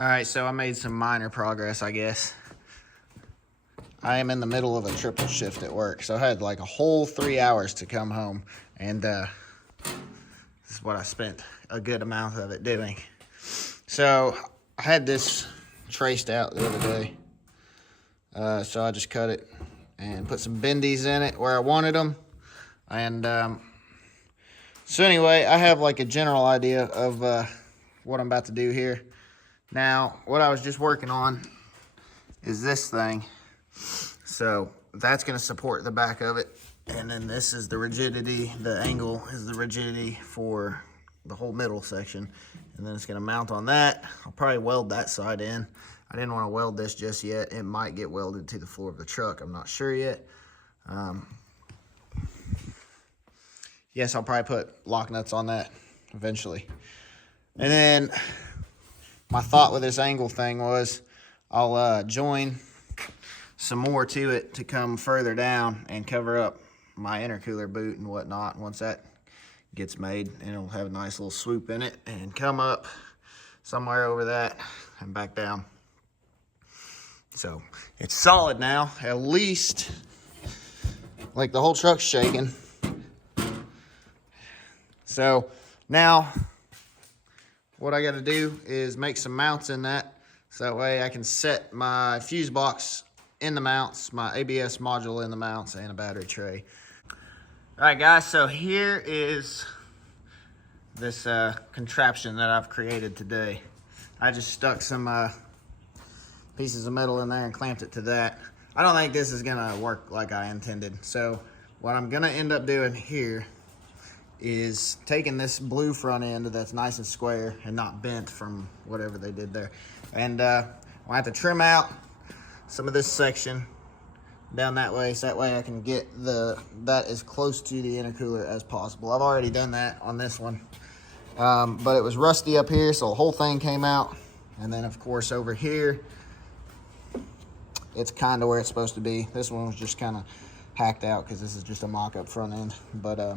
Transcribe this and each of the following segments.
All right, so I made some minor progress, I guess. I am in the middle of a triple shift at work, so I had like a whole 3 hours to come home, and this is what I spent a good amount of it doing. So I had this traced out the other day, so I just cut it and put some bendies in it where I wanted them, and so anyway, I have like a general idea of what I'm about to do here. Now, what I was just working on is this thing. So that's going to support the back of it. And then this is the rigidity. The angle is the rigidity for the whole middle section. And then it's going to mount on that. I'll probably weld that side in. I didn't want to weld this just yet. It might get welded to the floor of the truck. I'm not sure yet. Yes, I'll probably put lock nuts on that eventually. And then my thought with this angle thing was I'll join some more to it to come further down and cover up my intercooler boot and whatnot. Once that gets made, and it'll have a nice little swoop in it and come up somewhere over that and back down. So it's solid now, at least. Like the whole truck's shaking. So now what I got to do is make some mounts in that, so that way I can set my fuse box in the mounts, my ABS module in the mounts, and a battery tray. All right, guys, so here is this contraption that I've created today. I just stuck some pieces of metal in there and clamped it to that. I don't think this is gonna work like I intended. So what I'm gonna end up doing here is taking this blue front end that's nice and square and not bent from whatever they did there. And I'll have to trim out some of this section down that way, so that way I can get that as close to the intercooler as possible. I've already done that on this one, but it was rusty up here, so the whole thing came out. And then of course over here, it's kind of where it's supposed to be. This one was just kind of hacked out because this is just a mock-up front end. But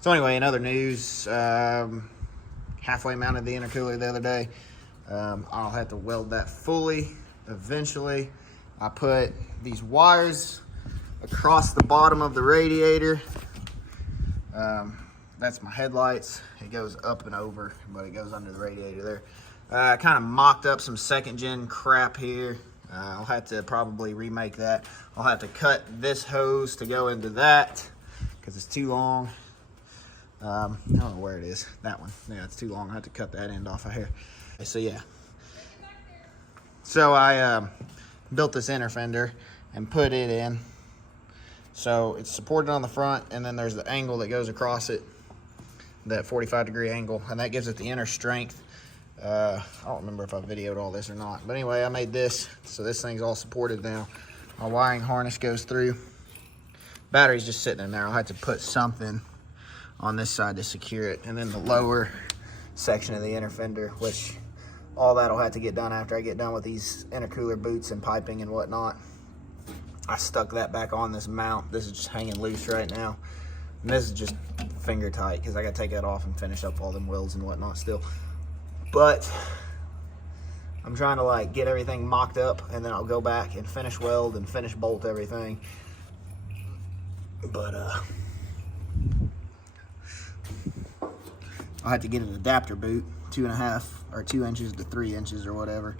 so anyway, in other news, halfway mounted the intercooler the other day. I'll have to weld that fully eventually. I put these wires across the bottom of the radiator. That's my headlights. It goes up and over, but it goes under the radiator there. I kind of mocked up some second gen crap here. I'll have to probably remake that. I'll have to cut this hose to go into that because it's too long. I don't know where it is. That one. Yeah, it's too long. I have to cut that end off of here. So yeah. So I built this inner fender and put it in. So it's supported on the front, and then there's the angle that goes across it, that 45-degree angle, and that gives it the inner strength. I don't remember if I videoed all this or not, but anyway, I made this, so this thing's all supported now. My wiring harness goes through. Battery's just sitting in there. I'll have to put something on this side to secure it, and then the lower section of the inner fender, which all that'll have to get done after I get done with these intercooler boots and piping and whatnot. I stuck that back on this mount. This is just hanging loose right now, and this is just finger tight because I gotta take that off and finish up all them welds and whatnot still. But I'm trying to like get everything mocked up, and then I'll go back and finish weld and finish bolt everything. But I'll have to get an adapter boot, 2.5 or 2 inches to 3 inches or whatever.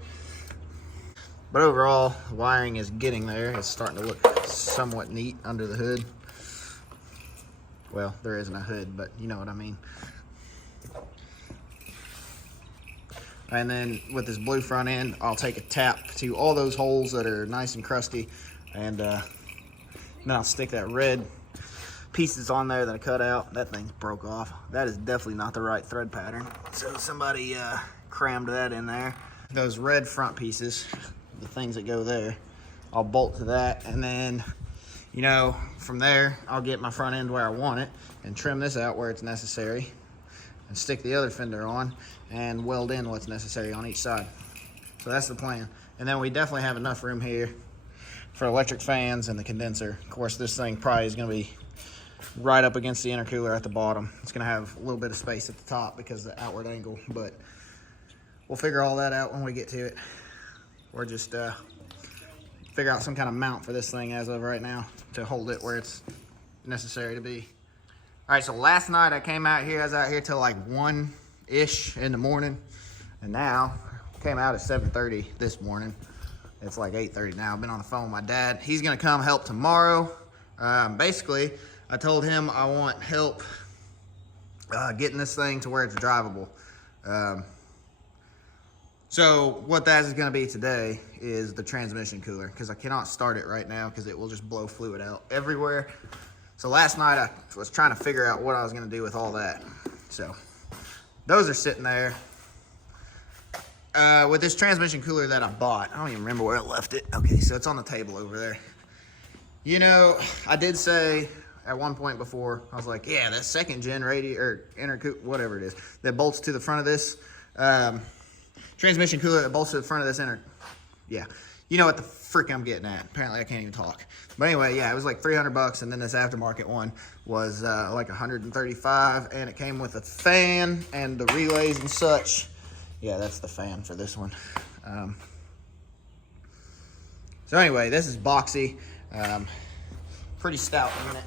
But overall, the wiring is getting there. It's starting to look somewhat neat under the hood. Well, there isn't a hood, but you know what I mean. And then with this blue front end, I'll take a tap to all those holes that are nice and crusty, and then I'll stick that red pieces on there that I cut out. That thing broke off. That is definitely not the right thread pattern, so somebody crammed that in there. Those red front pieces, the things that go there, I'll bolt to that, and then, you know, from there I'll get my front end where I want it and trim this out where it's necessary, and stick the other fender on and weld in what's necessary on each side. So that's the plan. And then we definitely have enough room here for electric fans and the condenser. Of course, this thing probably is going to be right up against the intercooler at the bottom. It's going to have a little bit of space at the top because of the outward angle, but we'll figure all that out when we get to it. Or just figure out some kind of mount for this thing as of right now to hold it where it's necessary to be. All right, so last night I came out here, I was out here till like 1-ish in the morning, and now came out at 7:30 this morning. It's like 8:30 now. I've been on the phone with my dad. He's gonna come help tomorrow. Basically, I told him I want help getting this thing to where it's drivable. So what that is gonna be today is the transmission cooler, because I cannot start it right now because it will just blow fluid out everywhere. So last night I was trying to figure out what I was gonna do with all that. So those are sitting there. With this transmission cooler that I bought, I don't even remember where I left it. Okay, so it's on the table over there. You know, I did say at one point before, I was like, yeah, that second gen radio or intercool, whatever it is, that bolts to the front of this transmission cooler that bolts to the front of this yeah, you know what the frick I'm getting at. Apparently I can't even talk. But anyway, yeah, it was like 300 bucks, and then this aftermarket one was like 135, and it came with a fan and the relays and such. Yeah, that's the fan for this one. So anyway, this is boxy. Pretty stout unit.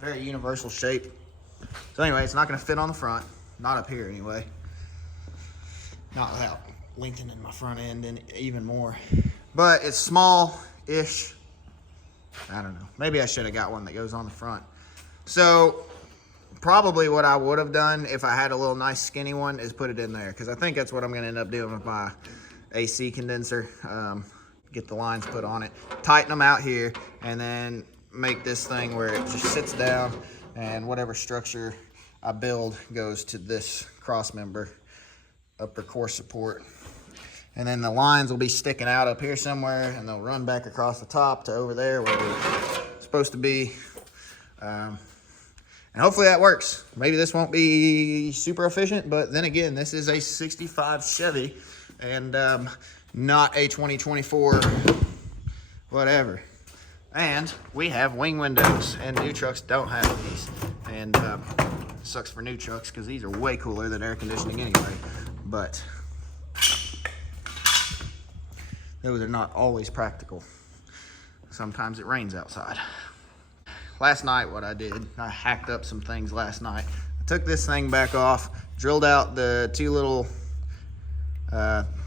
Very universal shape. So anyway, it's not going to fit on the front. Not up here anyway. Not without lengthening my front end and even more. But it's small-ish. I don't know. Maybe I should have got one that goes on the front. So probably what I would have done if I had a little nice skinny one is put it in there, because I think that's what I'm going to end up doing with my AC condenser. Get the lines put on it, tighten them out here, and then make this thing where it just sits down, and whatever structure I build goes to this cross member, upper core support. And then the lines will be sticking out up here somewhere, and they'll run back across the top to over there where they're supposed to be. And hopefully that works. Maybe this won't be super efficient, but then again, this is a 65 Chevy and not a 2024 whatever. And we have wing windows, and new trucks don't have these. And sucks for new trucks because these are way cooler than air conditioning anyway. But those are not always practical. Sometimes it rains outside. Last night, what I did, I hacked up some things last night. I took this thing back off, drilled out the two little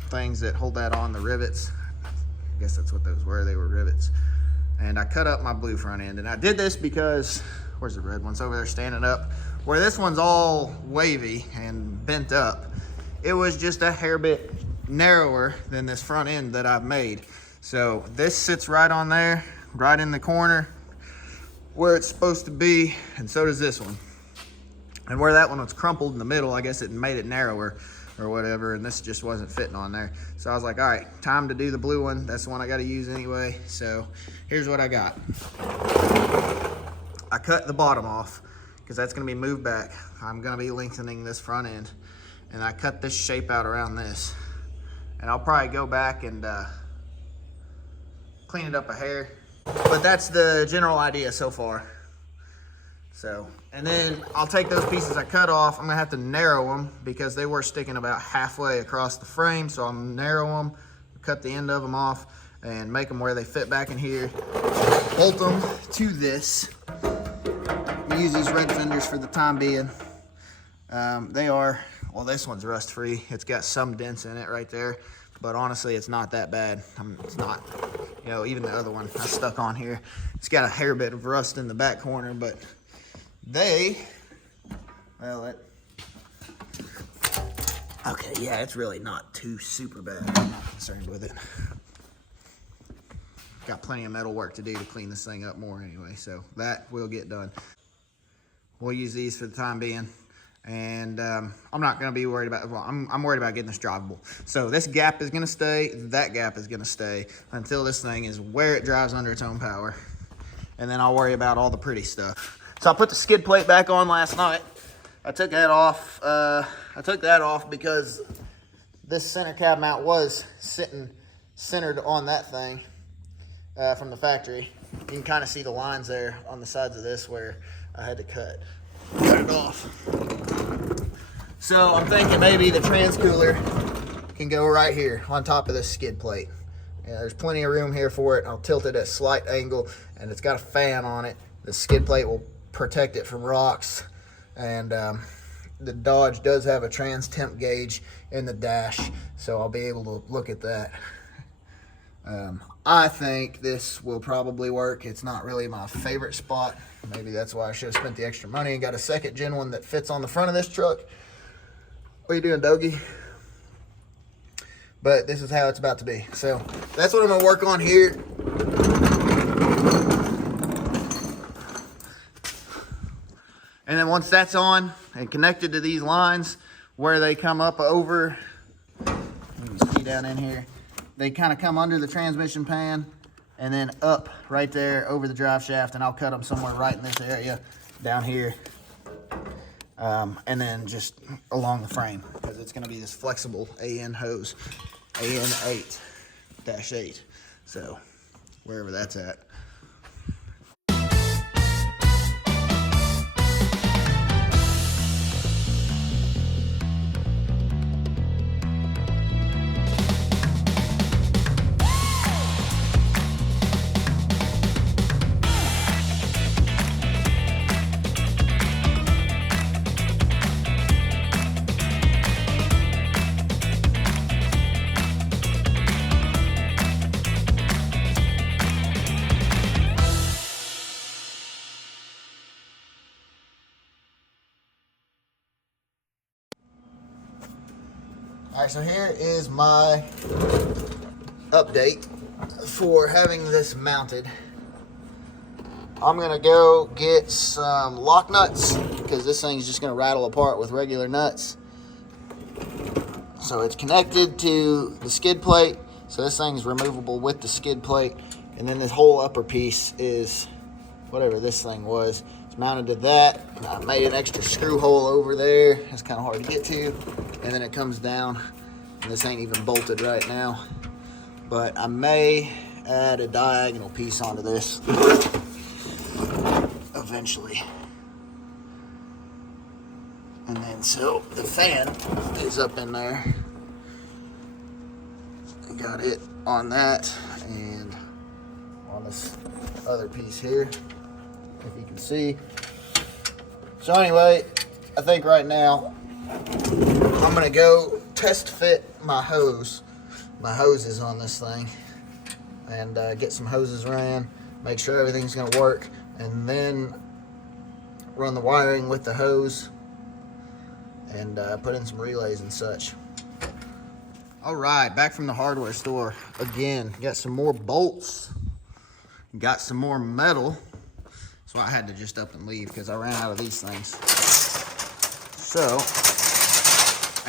things that hold that on, the rivets. I guess that's what those were, they were rivets. And I cut up my blue front end. And I did this because, where's the red one's over there standing up? Where this one's all wavy and bent up, it was just a hair bit narrower than this front end that I've made. So this sits right on there, right in the corner, where it's supposed to be, and so does this one. And where that one was crumpled in the middle, I guess it made it narrower or whatever, and this just wasn't fitting on there. So I was like, all right, time to do the blue one. That's the one I got to use anyway. So here's what I got. I cut the bottom off because that's going to be moved back. I'm going to be lengthening this front end, and I cut this shape out around this. And I'll probably go back and clean it up a hair. But that's the general idea so far. So, and then I'll take those pieces I cut off. I'm gonna have to narrow them because they were sticking about halfway across the frame. So I'm narrow them, cut the end of them off, and make them where they fit back in here. Bolt them to this. Use these red fenders for the time being. They are, well, this one's rust free. It's got some dents in it right there, but honestly, it's not that bad. It's not, you know, even the other one I stuck on here, it's got a hair bit of rust in the back corner, but they, well, okay, yeah, it's really not too super bad. I'm not concerned with it. Got plenty of metal work to do to clean this thing up more anyway, so that will get done. We'll use these for the time being. And I'm not going to be worried about, well, I'm worried about getting this drivable. So this gap is going to stay, that gap is going to stay until this thing is where it drives under its own power. And then I'll worry about all the pretty stuff. So I put the skid plate back on last night. I took that off. Because this center cab mount was sitting centered on that thing from the factory. You can kind of see the lines there on the sides of this where I had to cut it off. So I'm thinking maybe the transcooler can go right here on top of this skid plate. And there's plenty of room here for it. I'll tilt it at a slight angle, and it's got a fan on it. The skid plate will protect it from rocks. And the Dodge does have a trans temp gauge in the dash, so I'll be able to look at that. I think this will probably work. It's not really my favorite spot. Maybe that's why I should have spent the extra money and got a second gen one that fits on the front of this truck. What are you doing, Dogie? But this is how it's about to be. So that's what I'm gonna work on here. And then once that's on and connected to these lines where they come up over, you can see down in here, they kind of come under the transmission pan and then up right there over the drive shaft, and I'll cut them somewhere right in this area down here. And then just along the frame, because it's going to be this flexible AN hose, AN8-8. So wherever that's at. All right, so here is my update for having this mounted. I'm gonna go get some lock nuts because this thing's just gonna rattle apart with regular nuts. So it's connected to the skid plate. So this thing's removable with the skid plate. And then this whole upper piece is whatever this thing was. It's mounted to that. And I made an extra screw hole over there. It's kind of hard to get to. And then it comes down, and this ain't even bolted right now, but I may add a diagonal piece onto this eventually. And then so the fan is up in there. I got it on that and on this other piece here, if you can see. So anyway, I think right now I'm gonna go test fit my hoses on this thing, and get some hoses ran, make sure everything's gonna work, and then run the wiring with the hose and put in some relays and such. All right, back from the hardware store again. Got some more bolts, got some more metal, so I had to just up and leave because I ran out of these things. So,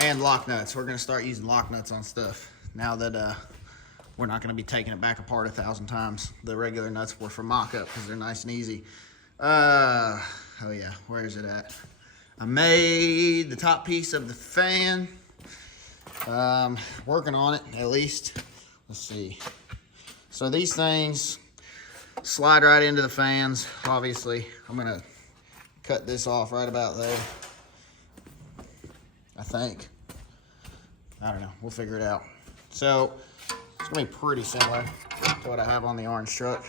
and lock nuts. We're gonna start using lock nuts on stuff now that we're not gonna be taking it back apart 1,000 times. The regular nuts were for mock-up because they're nice and easy. Oh yeah, where is it at? I made the top piece of the fan. Working on it at least. Let's see. So these things slide right into the fans. Obviously, I'm gonna cut this off right about there. I think. I don't know. We'll figure it out. So it's gonna be pretty similar to what I have on the orange truck.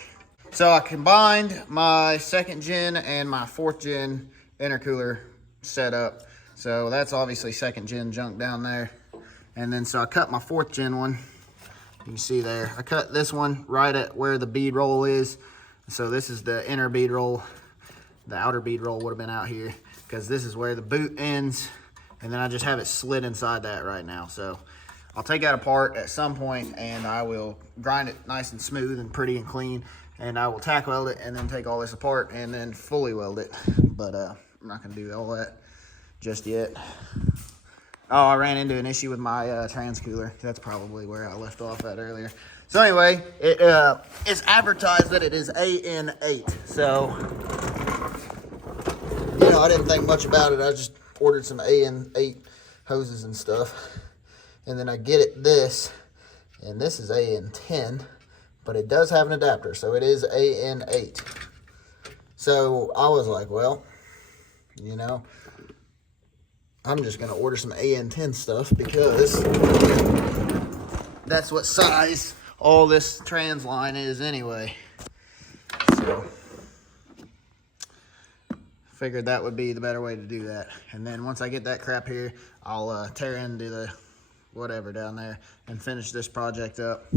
So I combined my 2nd gen and my 4th gen intercooler setup. So that's obviously 2nd gen junk down there. And then so I cut my 4th gen one. You can see there. I cut this one right at where the bead roll is. So this is the inner bead roll. The outer bead roll would have been out here because this is where the boot ends. And then I just have it slid inside that right now. So I'll take that apart at some point and I will grind it nice and smooth and pretty and clean. And I will tack weld it and then take all this apart and then fully weld it. But I'm not gonna do all that just yet. Oh, I ran into an issue with my transcooler. That's probably where I left off at earlier. So anyway, it is advertised that it is AN8. So, you know, I didn't think much about it. I just ordered some AN8 hoses and stuff. And then I get it this, and this is AN10, but it does have an adapter, so it is AN8. So I was like, well, you know, I'm just gonna order some AN10 stuff because that's what size all this trans line is anyway. So figured that would be the better way to do that. And then once I get that crap here, I'll tear into the whatever down there and finish this project up.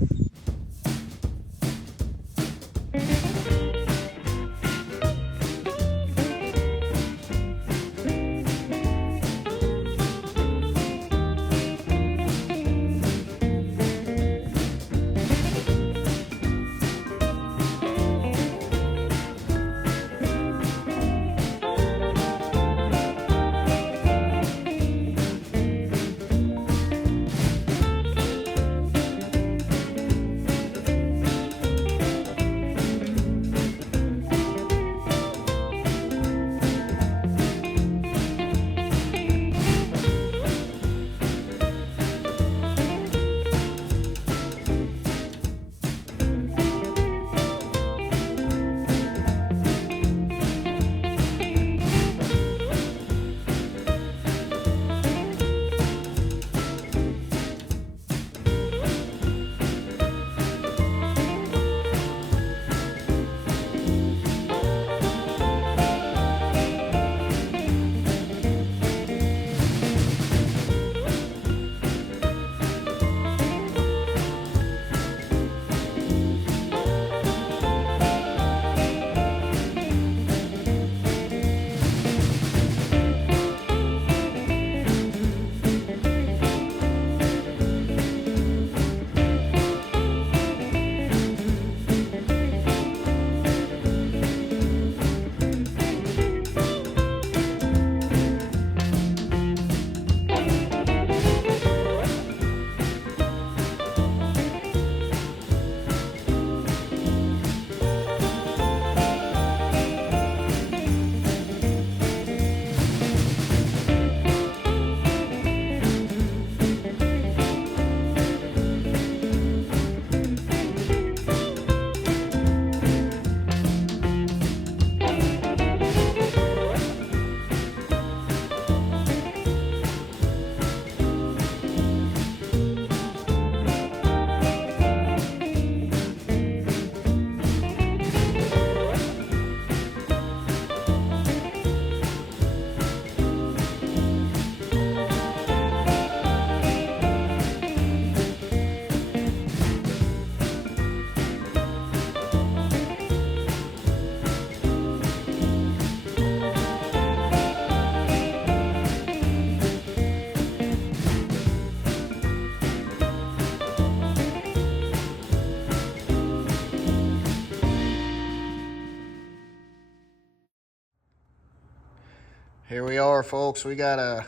Here we are, folks. We got a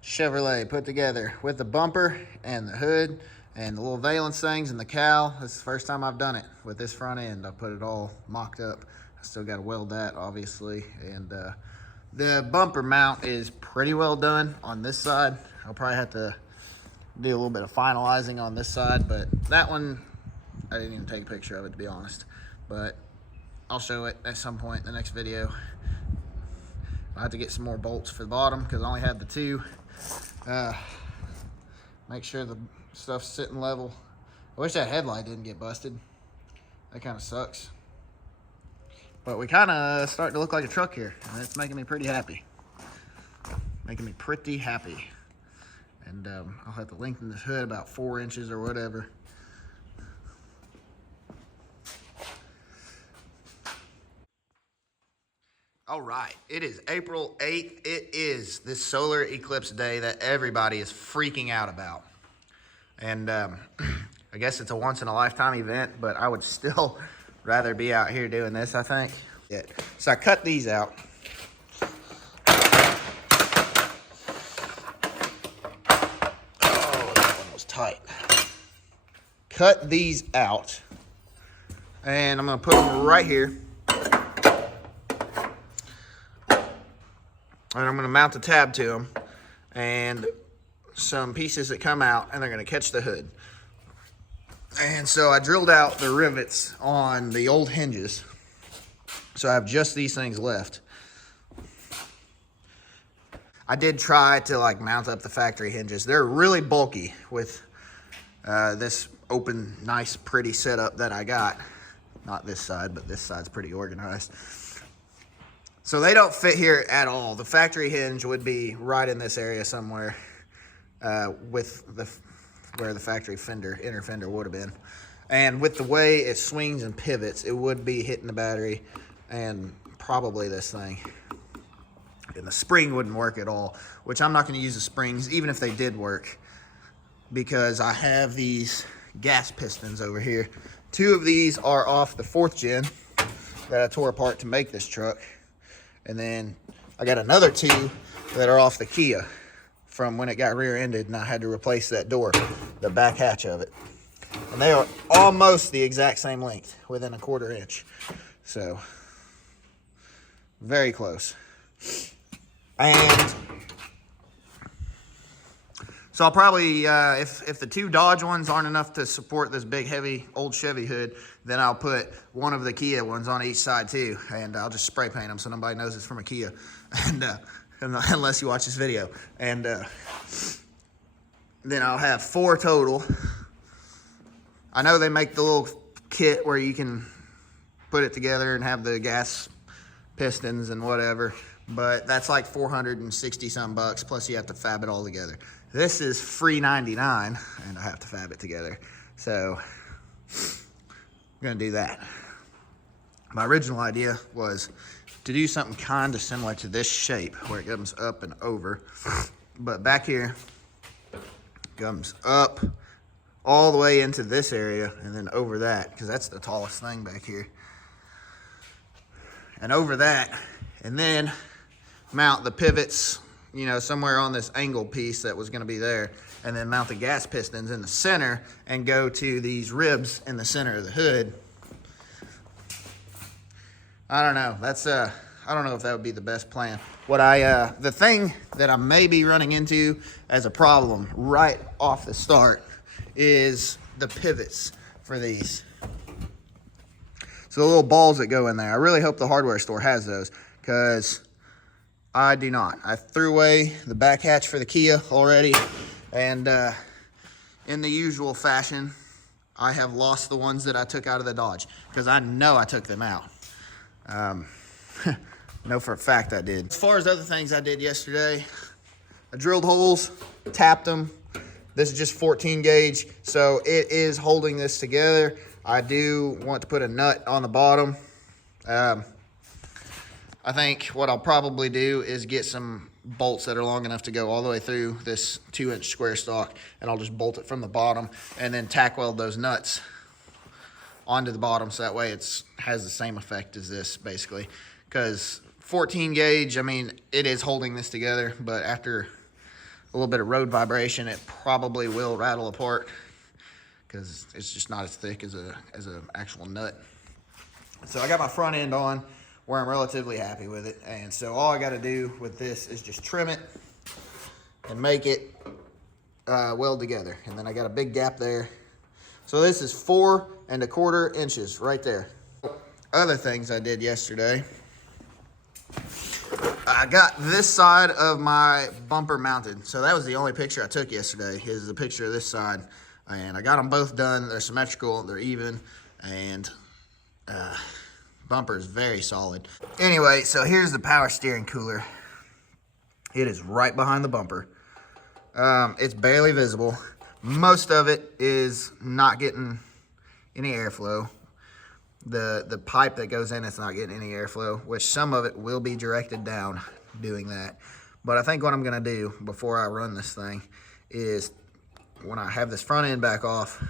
Chevrolet put together with the bumper and the hood and the little valence things and the cowl. This is the first time I've done it with this front end. I put it all mocked up. I still got to weld that, obviously. And the bumper mount is pretty well done on this side. I'll probably have to do a little bit of finalizing on this side, but that one, I didn't even take a picture of it, to be honest. But I'll show it at some point in the next video. I'll have to get some more bolts for the bottom because I only had the two. Make sure the stuff's sitting level. I wish that headlight didn't get busted. That kind of sucks. But we kind of starting to look like a truck here, and it's making me pretty happy. Making me pretty happy. And I'll have to lengthen this hood about 4 inches or whatever. All right, it is April 8th. It is this solar eclipse day that everybody is freaking out about. And I guess it's a once-in-a-lifetime event, but I would still rather be out here doing this, I think. Yeah. So I cut these out. Oh, that one was tight. Cut these out. And I'm going to put them right here. And I'm going to mount the tab to them and some pieces that come out, and they're going to catch the hood. And so I drilled out the rivets on the old hinges. So I have just these things left. I did try to like mount up the factory hinges. They're really bulky with this open, nice, pretty setup that I got. Not this side, but this side's pretty organized. So they don't fit here at all. The factory hinge would be right in this area somewhere with where the factory fender, inner fender would have been. And with the way it swings and pivots, it would be hitting the battery and probably this thing. And the spring wouldn't work at all, which I'm not going to use the springs, even if they did work, because I have these gas pistons over here. 2 of these are off the 4th gen that I tore apart to make this truck. And then I got another 2 that are off the Kia from when it got rear-ended and I had to replace that door, the back hatch of it. And they are almost the exact same length, within a 1/4 inch. So, very close. And so I'll probably, if the 2 Dodge ones aren't enough to support this big, heavy, old Chevy hood, then I'll put one of the Kia ones on each side too. And I'll just spray paint them so nobody knows it's from a Kia. And unless you watch this video. And then I'll have 4 total. I know they make the little kit where you can put it together and have the gas pistons and whatever, but that's like 460 some bucks, plus you have to fab it all together. This is free 99 and I have to fab it together. So I'm gonna do that. My original idea was to do something kind of similar to this shape where it comes up and over, but back here comes up all the way into this area and then over that, because that's the tallest thing back here. And over that, and then mount the pivots, you know, somewhere on this angle piece that was gonna be there, and then mount the gas pistons in the center and go to these ribs in the center of the hood. I don't know, that's, I don't know if that would be the best plan. What the thing that I may be running into as a problem right off the start is the pivots for these. So the little balls that go in there. I really hope the hardware store has those, because I do not. I threw away the back hatch for the Kia already, and in the usual fashion, I have lost the ones that I took out of the Dodge, because I know I took them out. Know for a fact I did. As far as other things I did yesterday, I drilled holes, tapped them. This is just 14 gauge, so it is holding this together. I do want to put a nut on the bottom. I think what I'll probably do is get some bolts that are long enough to go all the way through this 2-inch square stock, and I'll just bolt it from the bottom and then tack weld those nuts onto the bottom, so that way it has the same effect as this, basically. Because 14 gauge, I mean, it is holding this together, but after a little bit of road vibration, it probably will rattle apart, because it's just not as thick as a actual nut. So I got my front end on where I'm relatively happy with it, and so all I got to do with this is just trim it and make it weld together. And then I got a big gap there, so this is 4 1/4 inches right there. Other things I did yesterday, I got this side of my bumper mounted. So that was the only picture I took yesterday, is a picture of this side. And I got them both done. They're symmetrical, they're even, and bumper is very solid. Anyway, so here's the power steering cooler. It is right behind the bumper. It's barely visible. Most of it is not getting any airflow. The pipe that goes in, it's not getting any airflow, which some of it will be directed down doing that. But I think what I'm gonna do before I run this thing is, when I have this front end back off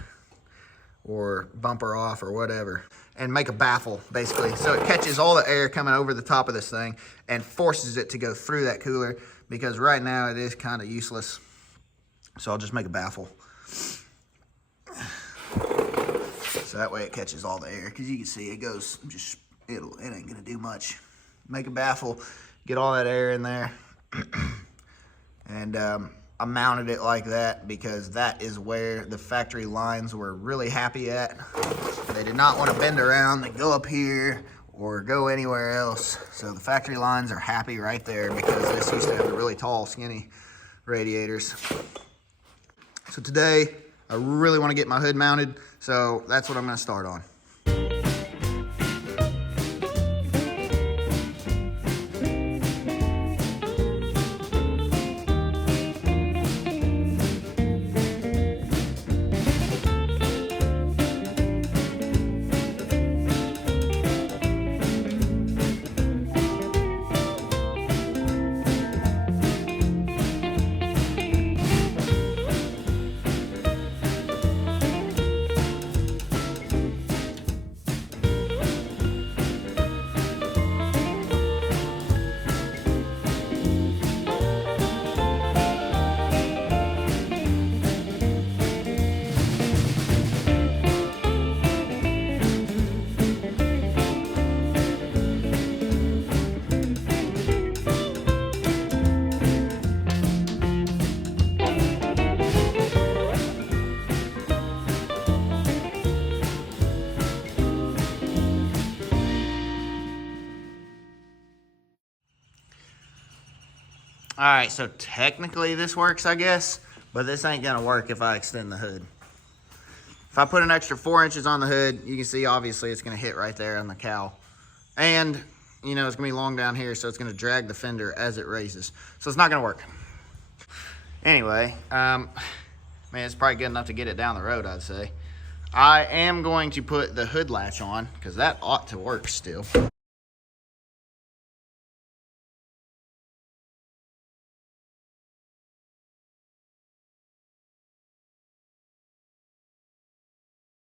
or bumper off or whatever, and make a baffle basically, so it catches all the air coming over the top of this thing and forces it to go through that cooler, because right now it is kind of useless. So I'll just make a baffle, so that way it catches all the air, because you can see it goes just, it ain't gonna do much. Make a baffle, get all that air in there. And I mounted it like that because that is where the factory lines were really happy at. They did not want to bend around. They go up here or go anywhere else. So the factory lines are happy right there because this used to have the really tall, skinny radiators. So today, I really want to get my hood mounted, so that's what I'm going to start on. All right, so technically this works, I guess, but this ain't gonna work if I extend the hood. If I put an extra 4 inches on the hood, you can see obviously it's gonna hit right there on the cowl. And, you know, it's gonna be long down here, so it's gonna drag the fender as it raises. So it's not gonna work. Anyway, man, it's probably good enough to get it down the road, I'd say. I am going to put the hood latch on, because that ought to work still.